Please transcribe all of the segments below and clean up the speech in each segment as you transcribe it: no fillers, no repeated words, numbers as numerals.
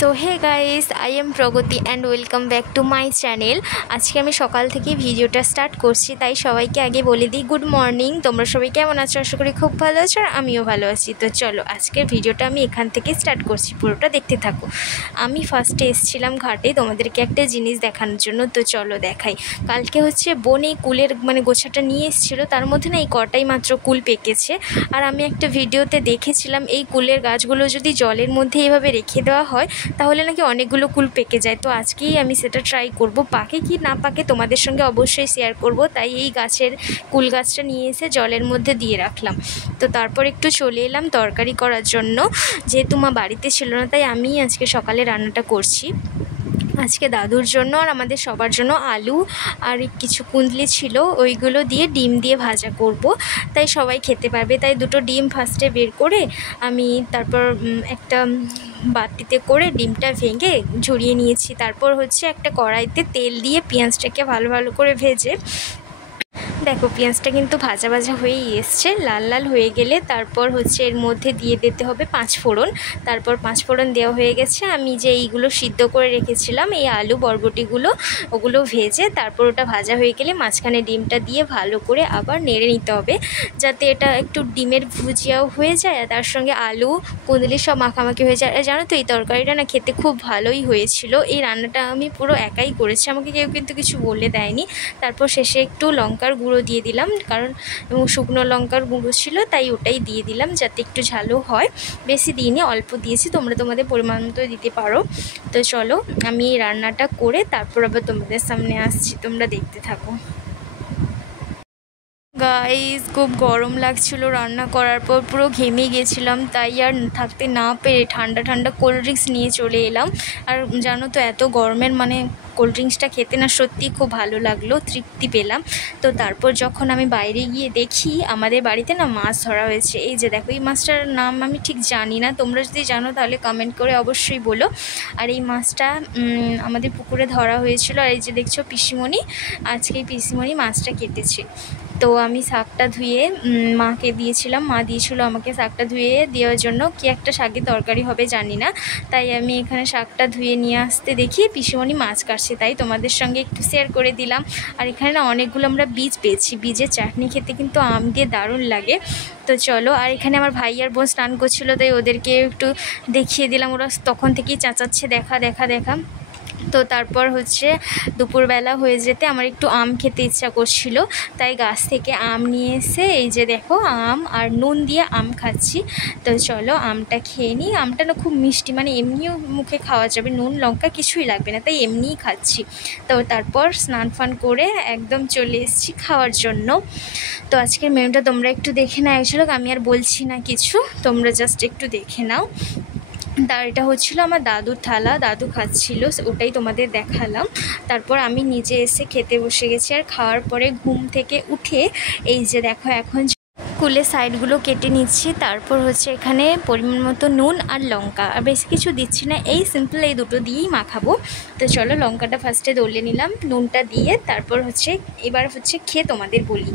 So hey guys, I am Pragati and welcome back to my channel. আজকে আমি সকাল থেকে ভিডিওটা স্টার্ট করছি, তাই সবাইকে আগে বলে দিই গুড মর্নিং। তোমরা সবাই কেমন আছো? আশা করি খুব ভালো আছো, আর আমিও ভালো আছি। তো চলো আজকের ভিডিওটা আমি এখান থেকে স্টার্ট করছি, পুরোটা দেখতে থাকো। আমি ফার্স্টে এসেছিলাম ঘাটে তোমাদেরকে একটা জিনিস দেখানোর জন্য। তো চলো দেখাই। কালকে হচ্ছে বোন এই কুলের গোছাটা নিয়ে এসেছিলো, তার মধ্যে না এই কটাই মাত্র কুল পেকেছে। আর আমি একটা ভিডিওতে দেখেছিলাম এই কুলের গাছগুলো যদি জলের মধ্যে এইভাবে রেখে দেওয়া হয় তাহলে নাকি অনেকগুলো কুল পেকে যায়। তো আজকেই আমি সেটা ট্রাই করব, পাকে কি না পাকে তোমাদের সঙ্গে অবশ্যই শেয়ার করব। তাই এই কুল গাছটা নিয়ে এসে জলের মধ্যে দিয়ে রাখলাম। তো তারপর একটু চলে এলাম তরকারি করার জন্য, যেহেতু মা বাড়িতে ছিল না তাই আমি আজকে সকালে রান্নাটা করছি। আজকে দাদুর জন্য আর আমাদের সবার জন্য আলু আর কিছু কুঁদলি ছিল, ওইগুলো দিয়ে ডিম দিয়ে ভাজা করব, তাই সবাই খেতে পারবে। তাই দুটো ডিম ফার্স্টে বের করে আমি তারপর একটা বাটিতে করে ডিমটা ভেঙে ঝরিয়ে নিয়েছি। তারপর হচ্ছে একটা কড়াইতে তেল দিয়ে পেঁয়াজটাকে ভালো ভালো করে ভেজে, দেখো পেঁয়াজটা কিন্তু ভাজা ভাজা হয়েই এসছে, লাল লাল হয়ে গেলে তারপর হচ্ছে এর মধ্যে দিয়ে দিতে হবে পাঁচফোড়ন। তারপর পাঁচফোড়ন দেওয়া হয়ে গেছে, আমি যে এইগুলো সিদ্ধ করে রেখেছিলাম এই আলু বরবটিগুলো, ওগুলো ভেজে তারপর ওটা ভাজা হয়ে গেলে মাঝখানে ডিমটা দিয়ে ভালো করে আবার নেড়ে নিতে হবে, যাতে এটা একটু ডিমের ভুজিয়াও হয়ে যায় আর তার সঙ্গে আলু কুঁদলি সব মাখামাখি হয়ে যায়। আর জানো তো এই তরকারিটা না খেতে খুব ভালোই হয়েছিল। এই রান্নাটা আমি পুরো একাই করেছি, আমাকে কেউ কিন্তু কিছু বলে দেয়নি। তারপর শেষে একটু লঙ্কার গুঁড়ো দিয়ে দিলাম, কারণ শুকনো লঙ্কার গুঁড়ো ছিল তাই ওটাই দিয়ে দিলাম যাতে একটু ঝালও হয়। বেশি দিইনি, অল্প দিয়েছি, তোমরা তোমাদের পরিমাণ মতো দিতে পারো। তো চলো আমি এই রান্নাটা করে তারপর আবার তোমাদের সামনে আসছি, তোমরা দেখতে থাকো। গাইস খুব গরম লাগছিল, রান্না করার পর পুরো ঘেমে গেছিলাম, তাই আর থাকতে না পেরে ঠান্ডা ঠান্ডা কোল্ড ড্রিঙ্কস নিয়ে চলে এলাম। আর জানো তো এত গরমের কোল্ড ড্রিঙ্কসটা খেতে না সত্যি খুব ভালো লাগলো, তৃপ্তি পেলাম। তো তারপর যখন আমি বাইরে গিয়ে দেখি আমাদের বাড়িতে না মাছ ধরা হয়েছে। এই যে দেখো, এই মাছটার নাম আমি ঠিক জানি না, তোমরা যদি জানো তাহলে কমেন্ট করে অবশ্যই বলো। আর এই মাছটা আমাদের পুকুরে ধরা হয়েছিল। আর এই যে দেখছো পিসিমণি, আজকে পিসিমণি মাছটা কেটেছে। তো আমি শাকটা ধুয়ে মাকে দিয়েছিলাম, মা দিয়েছিল আমাকে শাকটা ধুয়ে দেওয়ার জন্য। কি একটা শাকের তরকারি হবে জানি না, তাই আমি এখানে শাকটা ধুয়ে নিয়ে আসতে দেখি পিসিমণি মাছ কাটছে, তাই তোমাদের সঙ্গে একটু শেয়ার করে দিলাম। আর এখানে না অনেকগুলো আমরা বীজ পেয়েছি, বীজের চাটনি খেতে কিন্তু আম দিয়ে দারুণ লাগে। তো চলো, আর এখানে আমার ভাই আর বোন স্নান করছিলো, তাই ওদেরকে একটু দেখিয়ে দিলাম, ওরা তখন থেকেই চেঁচাচ্ছে দেখা দেখা দেখা। তো তারপর হচ্ছে দুপুরবেলা হয়ে যেতে আমার একটু আম খেতে ইচ্ছা করছিল, তাই গাছ থেকে আম নিয়ে এসে এই যে দেখো আম আর নুন দিয়ে আম খাচ্ছি। তো চলো আমটা খেয়ে নিই। আমটা না খুব মিষ্টি, এমনিও মুখে খাওয়া যাবে, নুন লঙ্কা কিছুই লাগবে না, তাই এমনিই খাচ্ছি। তো তারপর স্নান ফান করে একদম চলে এসেছি খাওয়ার জন্য। তো আজকের মেনুটা তোমরা একটু দেখে নাও, চলো আমি আর বলছি না কিছু, তোমরা জাস্ট একটু দেখে নাও। তার এটা হচ্ছিলো আমার দাদুর থালা, দাদু খাচ্ছিল, ওটাই তোমাদের দেখালাম। তারপর আমি নিজে এসে খেতে বসে গেছি। আর খাওয়ার পরে ঘুম থেকে উঠে এই যে দেখো এখন কুলের সাইডগুলো কেটে নিচ্ছি। তারপর হচ্ছে এখানে পরিমাণ মতো নুন আর লঙ্কা, আর বেশি কিছু দিচ্ছি না, এই সিম্পল এই দুটো দিয়েই মাখাবো। তো চলো লঙ্কাটা ফার্স্টে দলে নিলাম, নুনটা দিয়ে তারপর এবার খেয়ে তোমাদের বলি।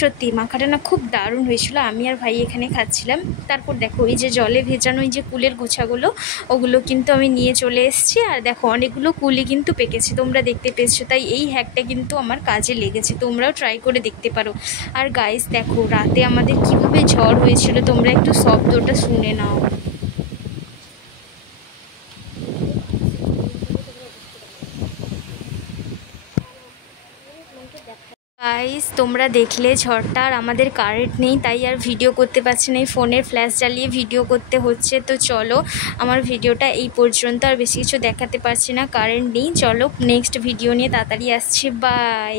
সত্যি মাখাটা না খুব দারুণ হয়েছিল, আমি আর ভাই এখানে খাচ্ছিলাম। তারপর দেখো এই যে জলে ভেজানো এই যে কুলের গোছাগুলো, ওগুলো কিন্তু আমি নিয়ে চলে এসেছি। আর দেখো অনেকগুলো কুলি কিন্তু পেকেছে, তোমরা দেখতে পেয়েছো, তাই এই হ্যাকটা কিন্তু আমার কাজে লেগেছে, তোমরাও ট্রাই করে দেখতে পারো। আর গাইস দেখো রাতে আমাদের কীভাবে ঝড় হয়েছিল, তোমরা একটু শব্দটা শুনে নাও। গাইস তোমরা দেখলে ঝড়টা, আর আমাদের কারেন্ট নেই তাই আর ভিডিও করতে পারছি না, এই ফোনের ফ্ল্যাশ জ্বালিয়ে ভিডিও করতে হচ্ছে। তো চলো আমার ভিডিওটা এই পর্যন্ত, আর বেশি কিছু দেখাতে পারছি না, কারেন্ট নেই। চলো নেক্সট ভিডিও নিয়ে তাড়াতাড়ি আসছি, বাই।